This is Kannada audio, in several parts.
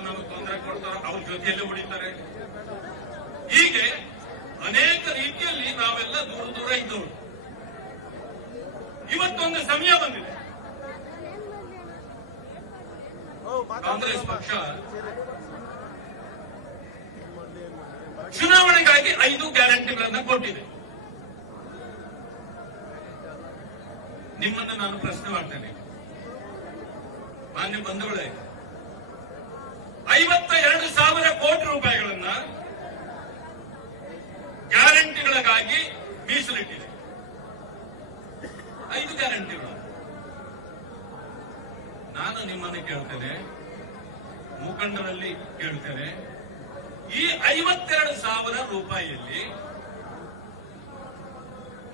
ಯಾರು ನಮಗೆ ತೊಂದರೆ ಕೊಡ್ತಾರೋ ಅವ್ರ ಜೊತೆಯಲ್ಲೇ ಉಳಿತಾರೆ. ಹೀಗೆ ಅನೇಕ ರೀತಿಯಲ್ಲಿ ನಾವೆಲ್ಲ ದೂರ ದೂರ ಇದ್ದವರು. ಇವತ್ತೊಂದು ಸಮಯ ಬಂದಿದೆ, ಕಾಂಗ್ರೆಸ್ ಪಕ್ಷ ಚುನಾವಣೆಗಾಗಿ 5 ಗ್ಯಾರಂಟಿಗಳನ್ನು ಕೊಟ್ಟಿದೆ. ನಿಮ್ಮನ್ನು ನಾನು ಪ್ರಶ್ನೆ ಮಾಡ್ತೇನೆ, ಮಾನ್ಯ ಬಂಧುಗಳೇ, 52,000 ಕೋಟಿ ರೂಪಾಯಿಗಳನ್ನ ಗ್ಯಾರಂಟಿಗಳಿಗಾಗಿ ಮೀಸಲಿಟ್ಟಿದೆ. 5 ಗ್ಯಾರಂಟಿಗಳು. ನಾನು ನಿಮ್ಮನ್ನು ಕೇಳ್ತೇನೆ, ಮುಖಂಡರಲ್ಲಿ ಕೇಳ್ತೇನೆ, ಈ 52,000 ರೂಪಾಯಿಯಲ್ಲಿ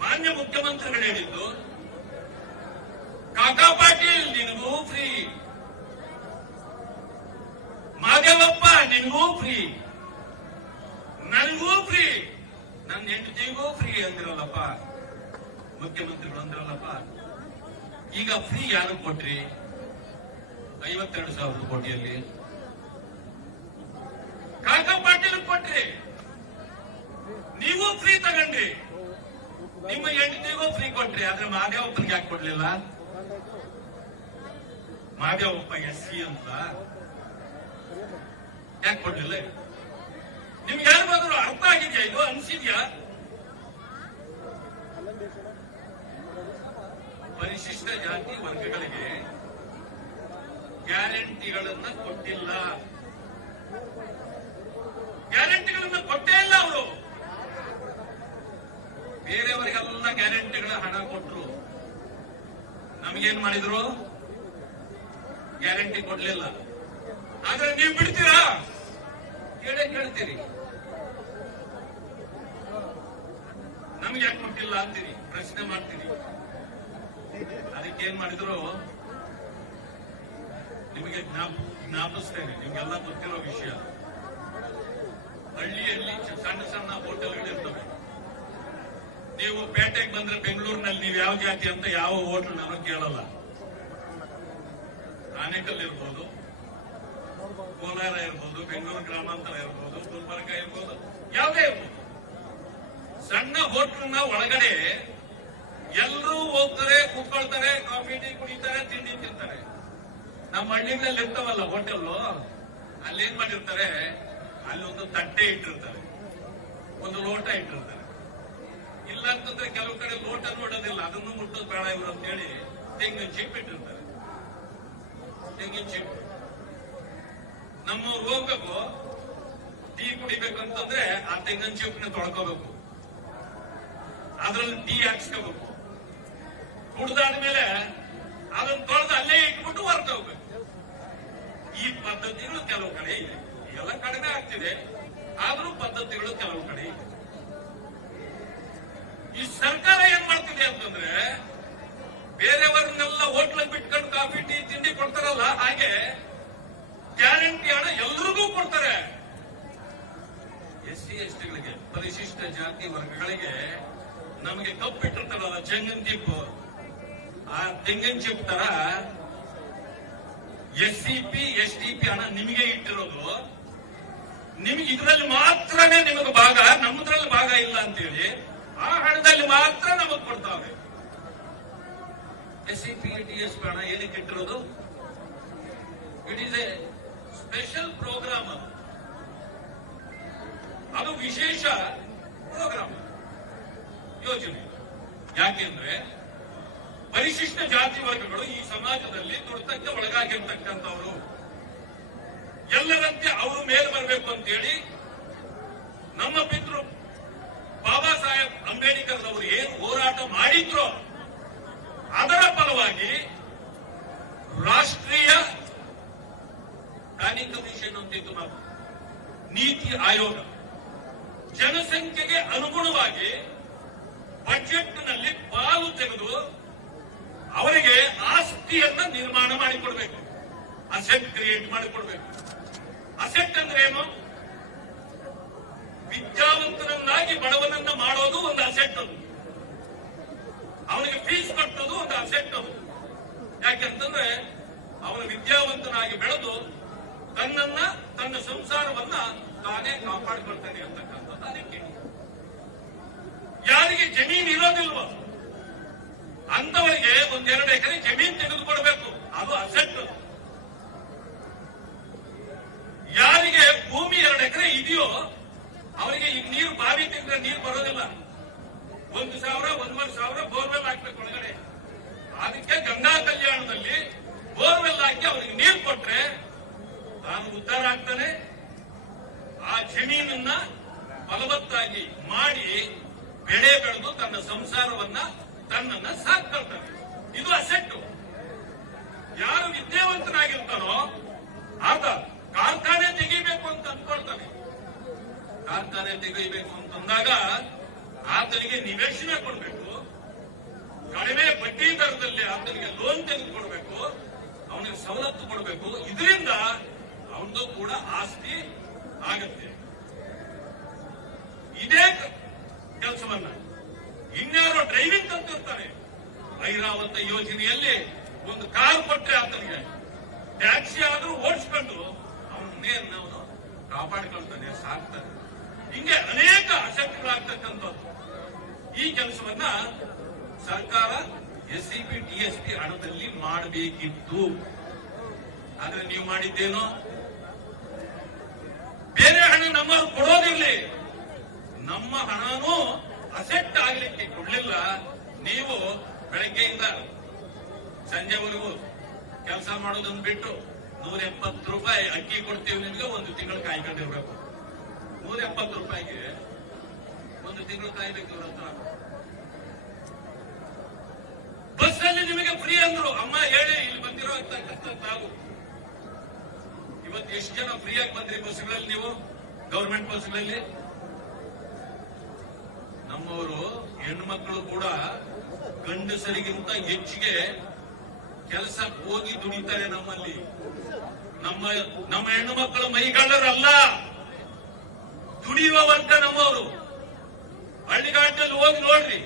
ಮಾನ್ಯ ಮುಖ್ಯಮಂತ್ರಿಗಳು ಹೇಳಿದ್ದು, ಕಾಕಾ ಪಾಟೀಲ್ ನಿನಗೂ ಫ್ರೀ, ಮಾದೇವಪ್ಪ ನಿನಗೂ ಫ್ರೀ, ನನಗೂ ಫ್ರೀ, ನನ್ನ ಹೆಂಡತಿಗೂ ಫ್ರೀ ಅಂದಿರಲ್ಲಪ್ಪ ಮುಖ್ಯಮಂತ್ರಿಗಳು ಅಂದಿರಲ್ಲಪ್ಪ. ಈಗ ಫ್ರೀ ಯಾರು ಕೊಟ್ರಿ? 52,000 ಕೋಟಿಯಲ್ಲಿ ಕಾಕಾ ಪಾಟೀಲ್ ಕೊಟ್ರಿ, ನೀವು ಫ್ರೀ ತಗೊಂಡ್ರಿ, ನಿಮ್ಮ ಹೆಂಡತಿಗೂ ಫ್ರೀ ಕೊಟ್ರಿ. ಆದ್ರೆ ಮಾದೇವಪ್ಪನಿಗೆ ಯಾಕೆ ಕೊಡ್ಲಿಲ್ಲ? ಮಾದೇವಪ್ಪ SC ಅಂತ ಯಾಕೆ ಕೊಡ್ಲಿಲ್ಲ? ನಿಮ್ಗೆ ಯಾರಿಗಾದ್ರೂ ಅರ್ಥ ಆಗಿದೆಯಾ? ಇದು ಅನ್ಸಿದ್ಯಾ? ಪರಿಶಿಷ್ಟ ಜಾತಿ ವರ್ಗಗಳಿಗೆ ಗ್ಯಾರಂಟಿಗಳನ್ನ ಕೊಟ್ಟಿಲ್ಲ, ಗ್ಯಾರಂಟಿಗಳನ್ನ ಕೊಟ್ಟೇ ಇಲ್ಲ ಅವರು. ಬೇರೆಯವರಿಗೆಲ್ಲ ಗ್ಯಾರಂಟಿಗಳ ಹಣ ಕೊಟ್ಟರು, ನಮಗೇನ್ ಮಾಡಿದ್ರು? ಗ್ಯಾರಂಟಿ ಕೊಡ್ಲಿಲ್ಲ. ಆದ್ರೆ ನೀವು ಬಿಡ್ತೀರಾ? ಕೇಳ್ತೀರಿ, ನಮ್ಗೆ ಯಾಕೆ ಕೊಟ್ಟಿಲ್ಲ ಅಂತೀರಿ, ಪ್ರಶ್ನೆ ಮಾಡ್ತೀರಿ. ಅದಕ್ಕೇನ್ ಮಾಡಿದ್ರು ನಿಮಗೆ ಜ್ಞಾಪಿಸ್ತೇನೆ, ನಿಮ್ಗೆಲ್ಲ ಗೊತ್ತಿರೋ ವಿಷಯ. ಹಳ್ಳಿಯಲ್ಲಿ ಸಣ್ಣ ಸಣ್ಣ ಹೋಟೆಲ್ಗಳು ಇರ್ತವೆ. ನೀವು ಪೇಟೆಗೆ ಬಂದ್ರೆ ಬೆಂಗಳೂರಿನಲ್ಲಿ ನೀವು ಯಾವ ಜಾತಿ ಅಂತ ಯಾವ ಹೋಟೆಲ್ ನಾನು ಕೇಳಲ್ಲ. ಆನೇಕಲ್ ಇರ್ಬೋದು, ಕೋಲಾರ ಇರ್ಬೋದು, ಬೆಂಗಳೂರು ಗ್ರಾಮಾಂತರ ಇರ್ಬೋದು, ಗುಲ್ಬರ್ಗ ಇರ್ಬೋದು, ಯಾವುದೇ ಇರ್ಬೋದು, ಸಣ್ಣ ಹೋಟೆಲ್ನ ಒಳಗಡೆ ಎಲ್ಲರೂ ಹೋಗ್ತಾರೆ, ಕೂತ್ಕೊಳ್ತಾರೆ, ಕಾಫಿ ಟೀ ಕುಡಿತಾರೆ, ತಿಂಡಿ ತಿಂತಾರೆ. ನಮ್ಮ ಹಳ್ಳಿಗಳಲ್ಲಿ ಇರ್ತಾವಲ್ಲ ಹೋಟೆಲ್, ಅಲ್ಲೇನ್ ಮಾಡಿರ್ತಾರೆ, ಅಲ್ಲಿ ಒಂದು ತಟ್ಟೆ ಇಟ್ಟಿರ್ತಾರೆ, ಒಂದು ಲೋಟ ಇಟ್ಟಿರ್ತಾರೆ. ಇಲ್ಲ ಅಂತಂದ್ರೆ ಕೆಲವು ಕಡೆ ಲೋಟ ನೋಡೋದಿಲ್ಲ, ಅದನ್ನು ಮುಟ್ಟೋದು ಬೇಡ ಇವರು ಅಂತ ಹೇಳಿ ತೆಂಗಿನ ಚಿಪ್ ಇಟ್ಟಿರ್ತಾರೆ. ತೆಂಗಿನ ಚಿಪ್ ನಮ್ಮವ್ರು ಹೋಗ್ಬೇಕು, ಟೀ ಕುಡಿಬೇಕು ಅಂತಂದ್ರೆ ಆ ತೆಂಗಿನ ಚಿಪ್ನ ತೊಳ್ಕೋಬೇಕು, ಅದ್ರಲ್ಲಿ ಟೀ ಹಾಕ್ಸ್ಕೋಬೇಕು. ಕುಡ್ದಾದ್ಮೇಲೆ ಅದನ್ನ ತೊಳೆದು ಅಲ್ಲೇ ಇಟ್ಬಿಟ್ಟು ಹೊರಟು ಹೋಗ್ಬೇಕು. ಈ ಪದ್ಧತಿಗಳು ಕೆಲವು ಕಡೆ ಇದೆ, ಎಲ್ಲ ಕಡಿಮೆ ಆಗ್ತಿದೆ, ಆದ್ರೂ ಪದ್ಧತಿಗಳು ಕೆಲವು ಕಡೆ ಇದೆ. ಈ ಸರ್ಕಾರ ಏನ್ ಮಾಡ್ತಿದೆ ಅಂತಂದ್ರೆ, ಬೇರೆಯವರನ್ನೆಲ್ಲ ಹೋಟ್ಲಿಗೆ ಬಿಟ್ಕೊಂಡು ಕಾಫಿ ಟೀ ತಿಂಡಿ ಕೊಡ್ತಾರಲ್ಲ, ಹಾಗೆ ಗ್ಯಾರಂಟಿ ಹಣ ಎಲ್ರಿಗೂ ಕೊಡ್ತಾರೆ. SC STಗಳಿಗೆ, ಪರಿಶಿಷ್ಟ ಜಾತಿ ವರ್ಗಗಳಿಗೆ ನಮಗೆ ಕಪ್ಪಿಟ್ಟಿರ್ತಾರಲ್ಲ ತೆಂಗಿನ ಚಿಪ್, ಆ ತೆಂಗಿನ ಚಿಪ್ ತರ SCP STP ಹಣ ನಿಮಗೆ ಇಟ್ಟಿರೋದು. ನಿಮಗೆ ಇದರಲ್ಲಿ ಮಾತ್ರನೇ ನಿಮಗೆ ಭಾಗ, ನಮ್ಮದ್ರಲ್ಲಿ ಭಾಗ ಇಲ್ಲ ಅಂತೇಳಿ ಆ ಹಣದಲ್ಲಿ ಮಾತ್ರ ನಮಗೆ ಕೊಡ್ತಾವೆ. SCP TSP ಹಣ ಏನಕ್ಕೆ ಇಟ್ಟಿರೋದು? It is a special programme, ಅದು ವಿಶೇಷ ಪ್ರೋಗ್ರಾಮ್, ಯೋಜನೆ. ಯಾಕೆಂದ್ರೆ ಪರಿಶಿಷ್ಟ ಜಾತಿ ವರ್ಗಗಳು ಈ ಸಮಾಜದಲ್ಲಿ ತುಳಿತಕ್ಕೆ ಒಳಗಾಗಿರ್ತಕ್ಕಂಥವ್ರು. ಎಲ್ಲರಂತೆ ಅವರು ಮೇಲೆ ಬರಬೇಕು ಅಂತೇಳಿ ನಮ್ಮ ಪಿತೃ ಬಾಬಾ ಸಾಹೇಬ್ ಅಂಬೇಡ್ಕರ್ ಅವರು ಏನು ಹೋರಾಟ ಮಾಡಿದ್ರು, ಅದರ ಫಲವಾಗಿ ರಾಷ್ಟ್ರೀಯ ಪ್ಲಾನಿಂಗ್ ಕಮಿಷನ್ ಅಂತಿತ್ತು ನಾವು, ನೀತಿ ಆಯೋಗ ಜನಸಂಖ್ಯೆಗೆ ಅನುಗುಣವಾಗಿ ಬಜೆಟ್ನಲ್ಲಿ ಪಾಲು ತೆಗೆದು ಅವರಿಗೆ ಆಸ್ತಿಯನ್ನ ನಿರ್ಮಾಣ ಮಾಡಿಕೊಡ್ಬೇಕು, ಅಸೆಟ್ ಕ್ರಿಯೇಟ್ ಮಾಡಿಕೊಡ್ಬೇಕು. ಅಸೆಟ್ ಅಂದ್ರೆ ಏನು? ವಿದ್ಯಾವಂತನನ್ನಾಗಿ ಬಡವನನ್ನ ಮಾಡೋದು ಒಂದು ಅಸೆಟ್, ಅದು ಅವನಿಗೆ ಫೀಸ್ ಕಟ್ಟೋದು ಒಂದು ಅಸೆಟ್. ಅದು ಯಾಕೆಂತಂದ್ರೆ ಅವನು ವಿದ್ಯಾವಂತನಾಗಿ ಬೆಳೆದು ತನ್ನ ಸಂಸಾರವನ್ನ ತಾನೇ ಕಾಪಾಡಿಕೊಳ್ತಾನೆ ಅಂತಕ್ಕಂಥದ್ದು. ಅದಕ್ಕೆ ಯಾರಿಗೆ ಜಮೀನು ಇರೋದಿಲ್ವೋ ಅಂತವರಿಗೆ 1-2 ಎಕರೆ ಜಮೀನು ತೆಗೆದುಕೊಡ್ಬೇಕು, ಅದು ಅಸೆಟ್. ಯಾರಿಗೆ ಭೂಮಿ 2 ಎಕರೆ ಇದೆಯೋ ಅವರಿಗೆ ಈಗ ನೀರು ಬಾವಿ ತೆಗೆದ್ರೆ ನೀರು ಬರೋದಿಲ್ಲ. 1,000, 1,500 ಬೋರ್ವೆಲ್ ಹಾಕ್ಬೇಕು ಒಳಗಡೆ. ಅದಕ್ಕೆ ಗಂಗಾ ಕಲ್ಯಾಣದಲ್ಲಿ ಬೋರ್ವೆಲ್ ಹಾಕಿ ಅವರಿಗೆ ನೀರು ಕೊಟ್ರೆ ತಾನು ಉದ್ಧಾರ ಆಗ್ತಾನೆ. ಆ ಜಮೀನನ್ನ ಫಲವತ್ತಾಗಿ ಮಾಡಿ ಬೆಳೆ ಬೆಳೆದು ತನ್ನ ಸಂಸಾರವನ್ನ ತನ್ನನ್ನ ಸಾಕ್ಕೊಳ್ತಾನೆ. ಇದು ಅಸೆಟ್ಟು. ಯಾರು ವಿದ್ಯಾವಂತನಾಗಿರ್ತಾನೋ ಆತ ಕಾರ್ಖಾನೆ ತೆಗಿಬೇಕು ಅಂತ ಅಂದ್ಕೊಳ್ತಾನೆ. ಕಾರ್ಖಾನೆ ತೆಗೆಯಬೇಕು ಅಂತಂದಾಗ ಆತನಿಗೆ ನಿವೇಶನ ಕೊಡಬೇಕು, ಕಡಿಮೆ ಬಡ್ಡಿ ದರದಲ್ಲಿ ಆತನಿಗೆ ಲೋನ್ ತೆಗೆದುಕೊಡ್ಬೇಕು, ಅವನಿಗೆ ಸವಲತ್ತು ಕೊಡಬೇಕು. ಇದರಿಂದ ಅವನದು ಕೂಡ ಆಸ್ತಿ ಆಗತ್ತೆ. ಇದೇ ಕೆಲಸವನ್ನ ಇನ್ಯಾರೋ ಡ್ರೈವಿಂಗ್ ಅಂತಿರ್ತಾರೆ. ಐರಾವತ ಯೋಜನೆಯಲ್ಲಿ ಒಂದು ಕಾರ್ ಕೊಟ್ರೆ ಆತನಿಗೆ ಟ್ಯಾಕ್ಸಿ ಆದ್ರೂ ಓಡಿಸ್ಕೊಂಡು ಅವನ್ನೇ ನಾವು ಕಾಪಾಡಿಕೊಳ್ತಾನೆ, ಸಾಕ್ತಾನೆ. ಹಿಂಗೆ ಅನೇಕ ಅಸೆಟ್ಗಳಾಗ್ತಕ್ಕಂಥದ್ದು. ಈ ಕೆಲಸವನ್ನ ಸರ್ಕಾರ SCB TSP ಹಣದಲ್ಲಿ ಮಾಡಬೇಕಿತ್ತು. ಆದ್ರೆ ನೀವು ಮಾಡಿದ್ದೇನೋ ಬೇರೆ ಹಣ ನಮ್ಮವರು ಕೊಡೋದಿರಲಿ, ನಮ್ಮ ಹಣನೂ ಅಸೆಟ್ ಆಗ್ಲಿಕ್ಕೆ ಕೊಡ್ಲಿಲ್ಲ. ನೀವು ಬೆಳಗ್ಗೆಯಿಂದ ಸಂಜೆವರೆಗೂ ಕೆಲಸ ಮಾಡೋದನ್ನು ಬಿಟ್ಟು 170 ರೂಪಾಯಿ ಅಕ್ಕಿ ಕೊಡ್ತೀವಿ ನಿಮಗೆ, 1 ತಿಂಗಳು ಕಾಯ್ಕೊಂಡಿರ್ಬೇಕು. 170 ರೂಪಾಯಿಗೆ 1 ತಿಂಗಳು ಕಾಯ್ಬೇಕು. ಇವ್ರ ಹತ್ರ ಬಸ್ಸಲ್ಲಿ ನಿಮಗೆ ಫ್ರೀ ಅಂದ್ರು. ಅಮ್ಮ ಹೇಳಿ ಇಲ್ಲಿ ಬಂದಿರೋ ತಾವು ಇವತ್ತು ಎಷ್ಟು ಜನ ಫ್ರೀಯಾಗಿ ಬಂದ್ರಿ ಬಸ್ಗಳಲ್ಲಿ? ನೀವು ಗವರ್ಮೆಂಟ್ ಬಸ್ಗಳಲ್ಲಿ ನಮ್ಮವರು ಹೆಣ್ಮಕ್ಳು ಕೂಡ ಗಂಡಸರಿಗಿಂತ ಹೆಚ್ಚಿಗೆ ಕೆಲಸಕ್ಕೆ ಹೋಗಿ ದುಡಿತಾರೆ ನಮ್ಮಲ್ಲಿ. ನಮ್ಮ ಹೆಣ್ಣು ಮಕ್ಕಳು ಮೈಗಳ್ಳರಲ್ಲ, ದುಡಿಯುವ ವರ್ಗ ನಮ್ಮವರು. ಹಳ್ಳಿಗಾಡಿನಲ್ಲಿ ಹೋಗಿ ನೋಡ್ರಿ,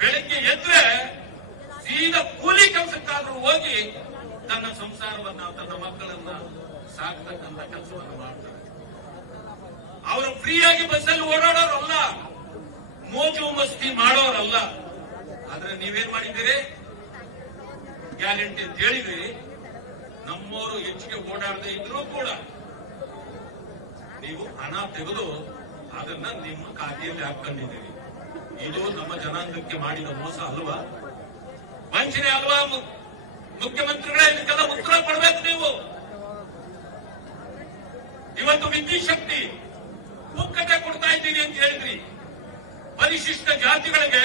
ಬೆಳಿಗ್ಗೆ ಎದ್ರೆ ಸೀದಾ ಕೂಲಿ ಕೆಲಸಕ್ಕಾದ್ರೂ ಹೋಗಿ ತನ್ನ ಸಂಸಾರವನ್ನ ತನ್ನ ಮಕ್ಕಳನ್ನ ಸಾಕ್ತಕ್ಕಂಥ ಕೆಲಸವನ್ನು ಮಾಡ್ತಾರೆ. ಅವರು ಫ್ರೀಯಾಗಿ ಬಸ್ಸಲ್ಲಿ ಓಡಾಡೋರಲ್ಲ, ಮೋಜು ಮಸ್ತಿ ಮಾಡೋರಲ್ಲ. ಆದ್ರೆ ನೀವೇನ್ ಮಾಡಿದ್ದೀರಿ? ಗ್ಯಾರಂಟಿ ಅಂತ ಹೇಳಿದ್ರಿ. ನಮ್ಮವರು ಹೆಚ್ಚಿಗೆ ಓಡಾಡದೆ ಇದ್ರೂ ಕೂಡ ನೀವು ಹಣ ತೆಗೆದು ಅದನ್ನ ನಿಮ್ಮ ಖಾತೆಯಲ್ಲಿ ಹಾಕೊಂಡಿದ್ದೀರಿ. ಇದು ನಮ್ಮ ಜನಾಂಗಕ್ಕೆ ಮಾಡಿದ ಮೋಸ ಅಲ್ವಾ? ವಂಚನೆ ಅಲ್ವಾ? ಮುಖ್ಯಮಂತ್ರಿಗಳೇ ಇದಕ್ಕೆಲ್ಲ ಉತ್ತರ ಕೊಡಬೇಕು ನೀವು. ಇವತ್ತು ವಿದ್ಯುತ್ ಶಕ್ತಿ ಪುಕ್ಕಟೆ ಕೊಡ್ತಾ ಇದ್ದೀನಿ ಅಂತ ಹೇಳಿದ್ರಿ. ಪರಿಶಿಷ್ಟ ಜಾತಿಗಳಿಗೆ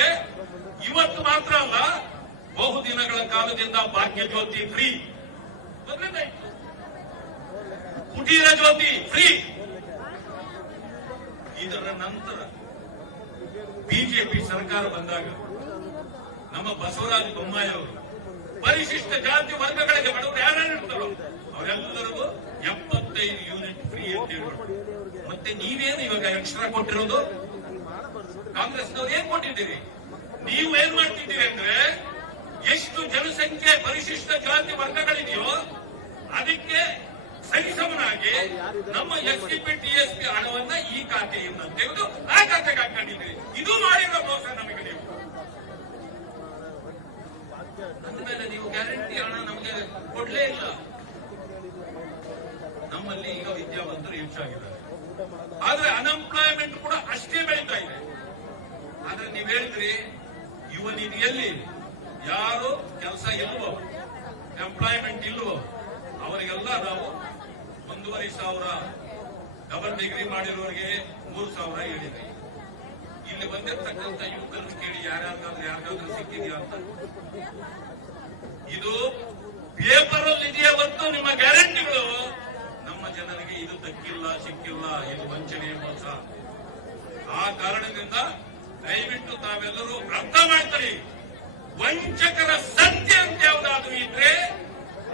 ಇವತ್ತು ಮಾತ್ರ ಅಲ್ಲ, ಬಹುದಿನಗಳ ಕಾಲದಿಂದ ಭಾಗ್ಯ ಜ್ಯೋತಿ ಫ್ರೀ, ಕುಟೀರ ಜ್ಯೋತಿ ಫ್ರೀ. ಇದರ ನಂತರ ಬಿಜೆಪಿ ಸರ್ಕಾರ ಬಂದಾಗ ನಮ್ಮ ಬಸವರಾಜ ಬೊಮ್ಮಾಯಿ ಅವರು ಪರಿಶಿಷ್ಟ ಜಾತಿ ವರ್ಗಗಳಿಗೆ ಬಡವರು ಯಾರ್ಯಾರು ಇರ್ತಾರೋ ಅವರೆಲ್ಲರಿಗೂ 75 ಯೂನಿಟ್ ಫ್ರೀ ಅಂತ ಹೇಳ್ಬಿಟ್ಟು, ಮತ್ತೆ ನೀವೇನು ಇವಾಗ ಎಕ್ಸ್ಟ್ರಾ ಕೊಟ್ಟಿರೋದು? ಕಾಂಗ್ರೆಸ್ನವ್ರು ಏನ್ ಕೊಟ್ಟಿದ್ದೀರಿ? ನೀವು ಏನ್ ಮಾಡ್ತಿದ್ದೀರಿ ಅಂದ್ರೆ, ಎಷ್ಟು ಜನಸಂಖ್ಯೆ ಪರಿಶಿಷ್ಟ ಜಾತಿ ವರ್ಗಗಳಿದೆಯೋ ಅದಕ್ಕೆ ಸರಿಸಮನಾಗಿ ನಮ್ಮ SCB TSP ಹಣವನ್ನ ಈ ಖಾತೆಯಿಂದ ತೆಗೆದು ಆ ಖಾತೆಗೆ ಹಾಕೊಂಡಿದ್ದೀರಿ. ಇದು ಮಾಡಿರೋ ಮೋಸ ನಮಗೆ. ನೀವು ಅಂದಮೇಲೆ ನೀವು ಗ್ಯಾರಂಟಿ ಹಣ ನಮಗೆ ಕೊಡ್ಲೇ ಇಲ್ಲ. ನಮ್ಮಲ್ಲಿ ಈಗ ವಿದ್ಯಾವಂತರು ಹೆಚ್ಚಾಗಿದ್ದಾರೆ, ಆದ್ರೆ ಅನ್ಎಂಪ್ಲಾಯ್ಮೆಂಟ್ ಕೂಡ ಅಷ್ಟೇ ಬೆಳೀತಾ ಇದೆ. ಆದ್ರೆ ನೀವ್ ಹೇಳಿದ್ರಿ ಯುವ ನಿಧಿಯಲ್ಲಿ ಯಾರು ಕೆಲಸ ಇಲ್ವೋ, ಎಂಪ್ಲಾಯ್ಮೆಂಟ್ ಇಲ್ವೋ ಅವರಿಗೆಲ್ಲ ನಾವು 1,500 ಡಬಲ್ ಡಿಗ್ರಿ ಮಾಡಿರೋರಿಗೆ 3,000 ಹೇಳಿದ್ರಿ. ಇಲ್ಲಿ ಬಂದಿರತಕ್ಕಂಥ ಯುವಕರನ್ನು ಕೇಳಿ ಯಾರ್ಯಾರಿಗಾದ್ರೂ ಸಿಕ್ಕಿದೆಯಾ ಅಂತ. ಇದು ಪೇಪರ್ ಅಲ್ಲಿ ಇದೆಯಾ ಹೊರತು ನಿಮ್ಮ ಗ್ಯಾರಂಟಿಗಳು ನಮ್ಮ ಜನರಿಗೆ ಇದು ದಕ್ಕಿಲ್ಲ, ಸಿಕ್ಕಿಲ್ಲ. ಇದು ವಂಚನೆ, ಮೋಸ. ಆ ಕಾರಣದಿಂದ ದಯವಿಟ್ಟು ತಾವೆಲ್ಲರೂ ಅರ್ಥ ಮಾಡ್ತಾರೆ. ವಂಚಕರ ಸಂಖ್ಯೆ ಅಂತ ಯಾವುದಾದ್ರೂ ಇದ್ರೆ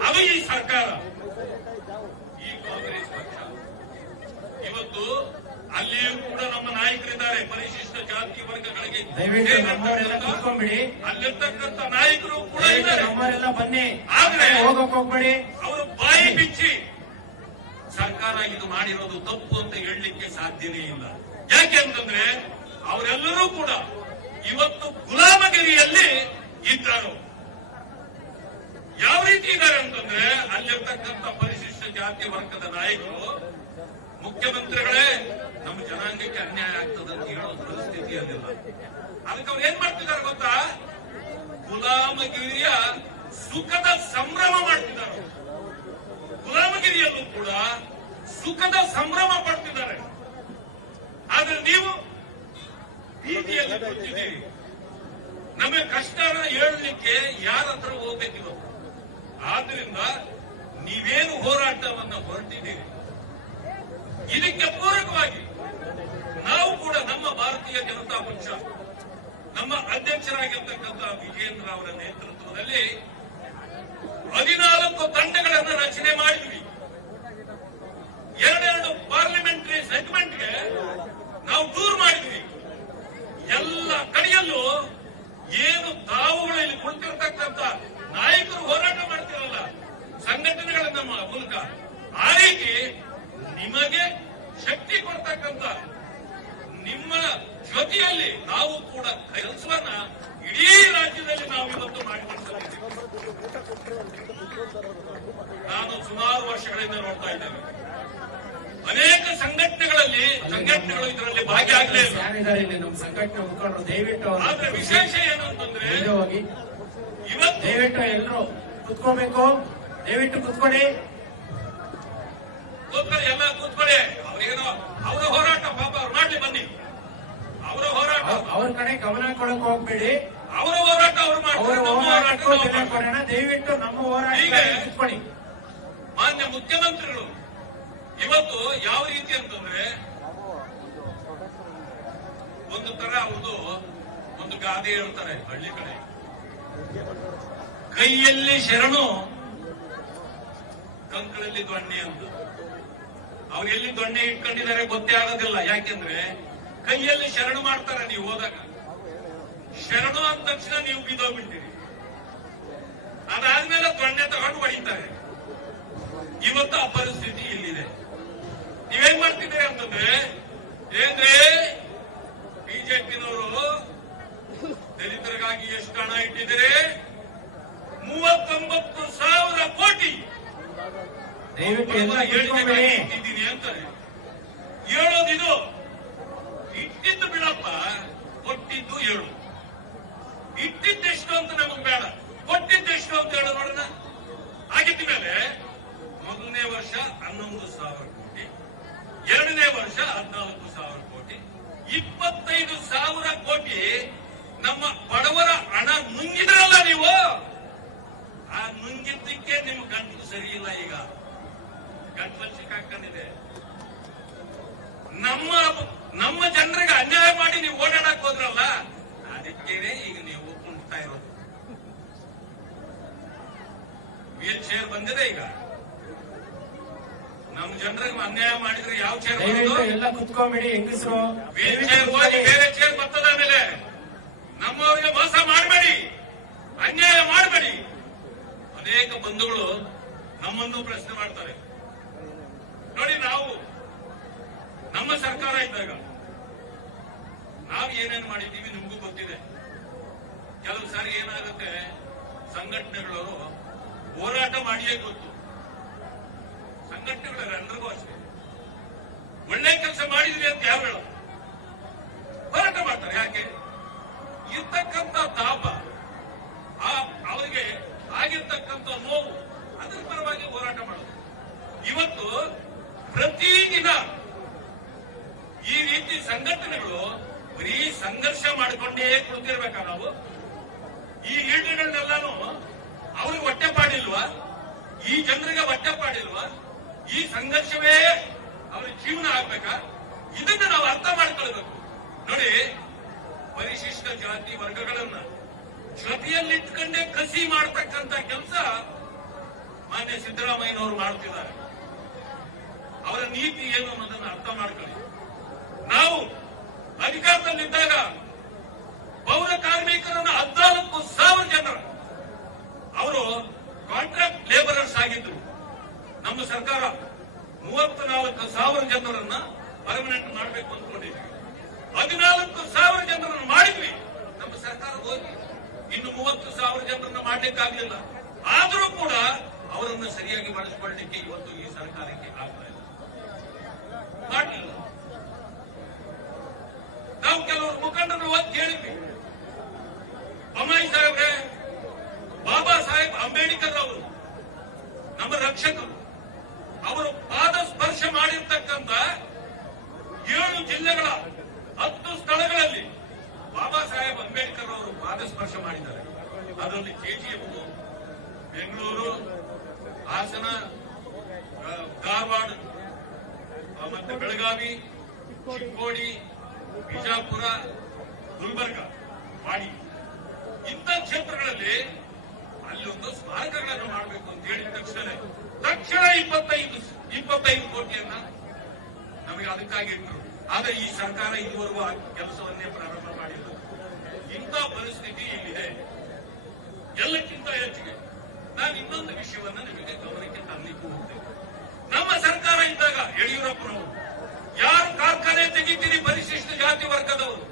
ಅದು ಈ ಸರ್ಕಾರ, ಈ ಕಾಂಗ್ರೆಸ್ ಪಕ್ಷ. ಇವತ್ತು ಅಲ್ಲಿಯೂ ಕೂಡ ನಮ್ಮ ನಾಯಕರಿದ್ದಾರೆ. ಪರಿಶಿಷ್ಟ ಜಾತಿ ವರ್ಗಗಳಿಗೆ ಅಲ್ಲಿರ್ತಕ್ಕಂಥ ನಾಯಕರು ಕೂಡ ಇದ್ದಾರೆ. ಬನ್ನಿ, ಆದ್ರೆ ಹೋಗಕ್ ಹೋಗ್ಬೇಡಿ. ಅವರು ಬಾಯಿ ಬಿಚ್ಚಿ ಸರ್ಕಾರ ಇದು ಮಾಡಿರೋದು ತಪ್ಪು ಅಂತ ಹೇಳಲಿಕ್ಕೆ ಸಾಧ್ಯನೇ ಇಲ್ಲ. ಯಾಕೆ ಅಂತಂದ್ರೆ ಅವರೆಲ್ಲರೂ ಕೂಡ ಇವತ್ತು ಗುಲಾಮಗಿರಿಯಲ್ಲಿ ಇದ್ದರು. ಯಾವ ರೀತಿ ಇದ್ದಾರೆ ಅಂತಂದ್ರೆ ಅಲ್ಲಿರ್ತಕ್ಕಂಥ ಪರಿಶಿಷ್ಟ ಜಾತಿ ವರ್ಗದ ನಾಯಕರು ಮುಖ್ಯಮಂತ್ರಿಗಳೇ ನಮ್ಮ ಜನಾಂಗಕ್ಕೆ ಅನ್ಯಾಯ ಆಗ್ತದೆ ಅಂತ ಹೇಳೋ ಪರಿಸ್ಥಿತಿ ಅದಿಲ್ಲ. ಅದಕ್ಕೆ ಅವ್ರು ಏನ್ ಮಾಡ್ತಿದ್ದಾರೆ ಗೊತ್ತಾ? ಗುಲಾಮಗಿರಿಯ ಸುಖದ ಸಂಭ್ರಮ ಮಾಡ್ತಿದ್ದಾರೆ. ಗುಲಾಮಗಿರಿಯಲ್ಲೂ ಕೂಡ ಸುಖದ ಸಂಭ್ರಮ ಪಡ್ತಿದ್ದಾರೆ. ಆದ್ರೆ ನೀವು ಬೀದಿಯಲ್ಲಿ ಕೂತಿದ್ದೀರಿ. ನಮಗೆ ಕಷ್ಟನ ಹೇಳಲಿಕ್ಕೆ ಯಾರ ಹತ್ರ ಹೋಗ್ಬೇಕಿವ? ಆದ್ರಿಂದ ನೀವೇನು ಹೋರಾಟವನ್ನು ಹೊರಟಿದ್ದೀರಿ, ಇದಕ್ಕೆ ಪೂರಕವಾಗಿ ನಾವು ಕೂಡ ನಮ್ಮ ಭಾರತೀಯ ಜನತಾ ಪಕ್ಷ ನಮ್ಮ ಅಧ್ಯಕ್ಷರಾಗಿರ್ತಕ್ಕಂಥ ವಿಜೇಂದ್ರ ಅವರ ನೇತೃತ್ವದಲ್ಲಿ 14 ತಂಡಗಳನ್ನು ರಚನೆ ಮಾಡಿದ್ವಿ. 2 ಪಾರ್ಲಿಮೆಂಟರಿ ಸೆಗ್ಮೆಂಟ್ಗೆ ನಾವು ಟೂರ್ ಮಾಡಿದ್ವಿ. ಎಲ್ಲ ಕಡೆಯಲ್ಲೂ ಏನು ತಾವುಗಳು ಇಲ್ಲಿ ಕುಳಿತಿರ್ತಕ್ಕಂಥ ನಾಯಕರು ಹೋರಾಟ ಮಾಡ್ತಿರಲ್ಲ ಸಂಘಟನೆಗಳ ನಮ್ಮ ಮೂಲಕ, ಆ ರೀತಿ ನಿಮಗೆ ಶಕ್ತಿ ಕೊಡ್ತಕ್ಕಂಥ ನಿಮ್ಮ ಜೊತೆಯಲ್ಲಿ ನಾವು ಕೂಡ ಕೆಲಸವನ್ನ ಇಡೀ ರಾಜ್ಯದಲ್ಲಿ ನಾವು ಇವತ್ತು ಮಾಡಿಕೊಡ್ತಿದ್ದೀವಿ. ನಾನು ಸುಮಾರು ವರ್ಷಗಳಿಂದ ನೋಡ್ತಾ ಇದ್ದೇನೆ, ಅನೇಕ ಸಂಘಟನೆಗಳು ಇದರಲ್ಲಿ ಭಾಗಿಯಾಗಲಿಲ್ಲ. ನಮ್ಮ ಸಂಘಟನೆ ಮುಖಂಡರು ದಯವಿಟ್ಟು, ಆದ್ರೆ ವಿಶೇಷ ಏನು ಅಂತಂದ್ರೆ ಇವತ್ತು ದಯವಿಟ್ಟು ಎಲ್ಲರೂ ಕುತ್ಕೋಬೇಕು. ದಯವಿಟ್ಟು ಕುತ್ಕೊಳ್ಳಿ, ಎಲ್ಲ ಕೂತ್ಕೊಳ್ಳಿ. ಅವ್ರಿಗೇನೋ ಅವರ ಹೋರಾಟ ಪಾಪ ಅವ್ರು ಮಾಡ್ಲಿ, ಬನ್ನಿ. ಅವರ ಹೋರಾಟ ಅವ್ರ ಕಡೆ ಗಮನ ಕೊಡಕ್ ಹೋಗ್ಬೇಡಿ. ಅವರ ಹೋರಾಟ ಅವ್ರು ಅವರ ಹೋರಾಟಕ್ಕೂ ಬೆಲೆ ಮಾಡ್ತಾರೆ. ಕೊಡೋಣ. ದಯವಿಟ್ಟು ನಮ್ಮ ಹೋರಾಟ ಕುತ್ಕೊಳ್ಳಿ. ಮಾನ್ಯ ಮುಖ್ಯಮಂತ್ರಿಗಳು ಇವತ್ತು ಯಾವ ರೀತಿ ಅಂತಂದ್ರೆ ಒಂದು ತರ ಅವ್ರದ್ದು ಒಂದು ಗಾದೆ ಹೇಳ್ತಾರೆ ಹಳ್ಳಿ ಕಡೆ, ಕೈಯಲ್ಲಿ ಶರಣು ಕಂಕಳಲ್ಲಿ ದೊಣ್ಣೆ ಅಂತ. ಅವ್ರು ಎಲ್ಲಿ ದೊಣ್ಣೆ ಇಟ್ಕೊಂಡಿದ್ದಾರೆ ಗೊತ್ತೇ ಆಗೋದಿಲ್ಲ. ಯಾಕೆಂದ್ರೆ ಕೈಯಲ್ಲಿ ಶರಣು ಮಾಡ್ತಾರೆ. ನೀವು ಹೋದಾಗ ಶರಣು ಅಂದ ತಕ್ಷಣ ನೀವು ಬಿದ್ದೋಗ್ಬಿಡ್ತೀರಿ. ಅದಾದ್ಮೇಲೆ ದೊಣ್ಣೆ ತಗೊಂಡು ಹೊಡಿತಾರೆ. ಇವತ್ತು ಆ ಪರಿಸ್ಥಿತಿ ಇಲ್ಲಿದೆ. ನೀವೇನ್ ಮಾಡ್ತಿದ್ದೀರಿ ಅಂತಂದ್ರೆ ಏನ್ರೆ ಬಿಜೆಪಿನವರು ದಲಿತರಿಗಾಗಿ ಎಷ್ಟು ಹಣ ಇಟ್ಟಿದ್ದಾರೆ? 39,000 ಕೋಟಿ ದಯವಿಟ್ಟು ಎಲ್ಲ ಇಟ್ಟಿದ್ದೀನಿ ಅಂತಾರೆ. ಹೇಳೋದಿದು ಇಟ್ಟಿದ್ದು ಬಿಡಪ್ಪ, ಕೊಟ್ಟಿದ್ದು ಹೇಳು. ಇಟ್ಟಿದ್ದೆಷ್ಟು ಅಂತ ನಮಗ್ ಬೇಡ, ಕೊಟ್ಟಿದ್ದೆಷ್ಟು ಅಂತ ಹೇಳೋ ನೋಡೋಣ. ಆಗಿದ್ದ ಮೇಲೆ ಮೊದಲನೇ ವರ್ಷ 11,000 ಕೋಟಿ, 2ನೇ ವರ್ಷ 14,000 ಕೋಟಿ, 25,000 ಕೋಟಿ ನಮ್ಮ ಬಡವರ ಹಣ ನುಂಗಿದ್ರಲ್ಲ ನೀವು. ಆ ನುಂಗಿದ್ದಕ್ಕೆ ನಿಮ್ ಗಂಟು ಸರಿ ಇಲ್ಲ. ಈಗ ಗಂಟು ಸಿಕ್ಕಾಕೊಂಡಿದೆ. ನಮ್ಮ ಜನರಿಗೆ ಅನ್ಯಾಯ ಮಾಡಿ ನೀವು ಓಡಾಡಕ್ ಹೋದ್ರಲ್ಲ, ಅದಕ್ಕೇನೆ ಈಗ ನೀವು ಕುಂಟ್ತಾ ಇರೋದು. ವೀಲ್ ಚೇರ್ ಬಂದಿದೆ. ಈಗ ನಮ್ಮ ಜನರಿಗೆ ಅನ್ಯಾಯ ಮಾಡಿದ್ರೆ ಯಾವ ಚೇರ್ ಬರೋದು? ಎಲ್ಲ ಕುತ್ಕೊಂಡ್ಬಿಡಿ ಹೆಂಗಸರು. ವೀಲ್ ಚೇರ್ ಹೋಗಿ ಬೇರೆ ಚೇರ್ ಬರ್ತದ. ಆಮೇಲೆ ನಮ್ಮವರಿಗೆ ಮೋಸ ಮಾಡಬೇಡಿ, ಅನ್ಯಾಯ ಮಾಡಬೇಡಿ. ಅನೇಕ ಬಂಧುಗಳು ನಮ್ಮನ್ನು ಪ್ರಶ್ನೆ ಮಾಡ್ತಾರೆ. ನೋಡಿ, ನಾವು ನಮ್ಮ ಸರ್ಕಾರ ಇದ್ದಾಗ ನಾವು ಏನೇನು ಮಾಡಿದ್ದೀವಿ ನಿಮಗೂ ಗೊತ್ತಿದೆ. ಕೆಲವು ಸಾರಿ ಏನಾಗುತ್ತೆ, ಸಂಘಟನೆಗಳವರು ಹೋರಾಟ ಮಾಡಿಯೇ ಗೊತ್ತು. ಸಂಘಟನೆಗಳೆಲ್ಲರಿಗೂ ಅಷ್ಟೇ. ಒಳ್ಳೆ ಕೆಲಸ ಮಾಡಿದ್ವಿ ಅಂತ ಯಾರು ಹೇಳೋ ಹೋರಾಟ ಮಾಡ್ತಾರೆ. ಯಾಕೆ? ಇರ್ತಕ್ಕಂಥ ತಾಪ, ಅವರಿಗೆ ಆಗಿರ್ತಕ್ಕಂಥ ನೋವು, ಅದರ ಪರವಾಗಿ ಹೋರಾಟ ಮಾಡೋದು. ಇವತ್ತು ಪ್ರತಿದಿನ ಈ ರೀತಿ ಸಂಘಟನೆಗಳು ಬರೀ ಸಂಘರ್ಷ ಮಾಡಿಕೊಂಡೇ ಕುಳಿತಿರ್ಬೇಕಾ? ನಾವು ಈ ಲೀಡರ್ಗಳನ್ನೆಲ್ಲಾನು ಅವ್ರಿಗೆ ಹೊಟ್ಟೆಪಾಡಿಲ್ವಾ? ಈ ಜನರಿಗೆ ಹೊಟ್ಟೆಪಾಡಿಲ್ವಾ? ಈ ಸಂಘರ್ಷವೇ ಅವ್ರ ಜೀವನ ಆಗ್ಬೇಕಾ? ಇದನ್ನ ನಾವು ಅರ್ಥ ಮಾಡ್ಕೊಳ್ಬೇಕು. ನೋಡಿ, ಪರಿಶಿಷ್ಟ ಜಾತಿ ವರ್ಗಗಳನ್ನ ಜೊತೆಯಲ್ಲಿಟ್ಕೊಂಡೇ ಕಸಿ ಮಾಡತಕ್ಕಂತ ಕೆಲಸ ಮಾನ್ಯ ಸಿದ್ದರಾಮಯ್ಯನವರು ಮಾಡ್ತಿದ್ದಾರೆ. ಅವರ ನೀತಿ ಏನು ಅನ್ನೋದನ್ನ ಅರ್ಥ ಮಾಡ್ಕೊಳ್ಳಿ. ನಾವು ಅಧಿಕಾರದಲ್ಲಿದ್ದಾಗ ಪೌರ ಕಾರ್ಮಿಕರನ್ನ 14,000 ಜನರು ಅವರು ಕಾಂಟ್ರಾಕ್ಟ್ ಲೇಬರರ್ಸ್ ಆಗಿದ್ರು. ನಮ್ಮ ಸರ್ಕಾರ ಜನರನ್ನ ಪರ್ಮನೆಂಟ್ ಮಾಡಬೇಕು ಅಂದ್ಕೊಂಡಿದ್ವಿ. 14,000 ಜನರನ್ನು ಮಾಡಿದ್ವಿ. ನಮ್ಮ ಸರ್ಕಾರ ಹೋಗಿ ಇನ್ನು 30,000 ಜನರನ್ನ ಮಾಡ್ಲಿಕ್ಕಾಗ್ಲಿಲ್ಲ. ಆದರೂ ಕೂಡ ಅವರನ್ನು ಸರಿಯಾಗಿ ಬಳಸಿಕೊಳ್ಳಲಿಕ್ಕೆ ಇವತ್ತು ಈ ಸರ್ಕಾರಕ್ಕೆ ಆಗ್ತಾ ಇಲ್ಲ, ಮಾಡಲಿಲ್ಲ. ನಾವು ಕೆಲವರು ಮುಖಂಡರು ಒತ್ತಿ ಹೇಳಿದ್ವಿ, ಬೊಮ್ಮಾಯಿ ಸಾಹೇಬ್ರೆ, ಬಾಬಾ ಸಾಹೇಬ್ ಅಂಬೇಡ್ಕರ್ ಅವರು ನಮ್ಮ ರಕ್ಷಕರು. ಅವರು ಪಾದ ಸ್ಪರ್ಶ ಮಾಡಿರ್ತಕ್ಕಂಥ 7 ಜಿಲ್ಲೆಗಳ 10 ಸ್ಥಳಗಳಲ್ಲಿ ಬಾಬಾ ಸಾಹೇಬ್ ಅಂಬೇಡ್ಕರ್ ಅವರು ಪಾದ ಸ್ಪರ್ಶ ಮಾಡಿದ್ದಾರೆ. ಅದರಲ್ಲಿ ಕೆಜಿಎಫ್, ಬೆಂಗಳೂರು, ಹಾಸನ, ಧಾರವಾಡ, ಮತ್ತೆ ಬೆಳಗಾವಿ, ಚಿಕ್ಕೋಡಿ, ಬಿಜಾಪುರ, ಗುಲ್ಬರ್ಗ, ವಾಡಿ ಇಂಥ ಕ್ಷೇತ್ರಗಳಲ್ಲಿ ಅಲ್ಲಿ ಒಂದು ಸ್ಮಾರಕಗಳನ್ನು ಮಾಡಬೇಕು ಅಂತ ಹೇಳಿದ ತಕ್ಷಣ 25 ಕೋಟಿಯನ್ನ ನಮಗೆ ಅದಕ್ಕಾಗಿ ಇಟ್ಟರು. ಆದರೆ ಈ ಸರ್ಕಾರ ಇದುವರೆಗೂ ಆ ಕೆಲಸವನ್ನೇ ಪ್ರಾರಂಭ ಮಾಡಿಲ್ಲ. ಇಂಥ ಪರಿಸ್ಥಿತಿ ಇಲ್ಲಿದೆ. ಎಲ್ಲಕ್ಕಿಂತ ಹೆಚ್ಚಿಗೆ ನಾನು ಇನ್ನೊಂದು ವಿಷಯವನ್ನ ನಿಮಗೆ ಗಮನಕ್ಕೆ ತರಲಿಕ್ಕೆ ಹೋಗ್ತೇನೆ. ನಮ್ಮ ಸರ್ಕಾರ ಇದ್ದಾಗ ಯಡಿಯೂರಪ್ಪನವರು ಯಾರು ಕಾರ್ಖಾನೆ ತೆಗಿತೀರಿ ಪರಿಶಿಷ್ಟ ಜಾತಿ ವರ್ಗದವರು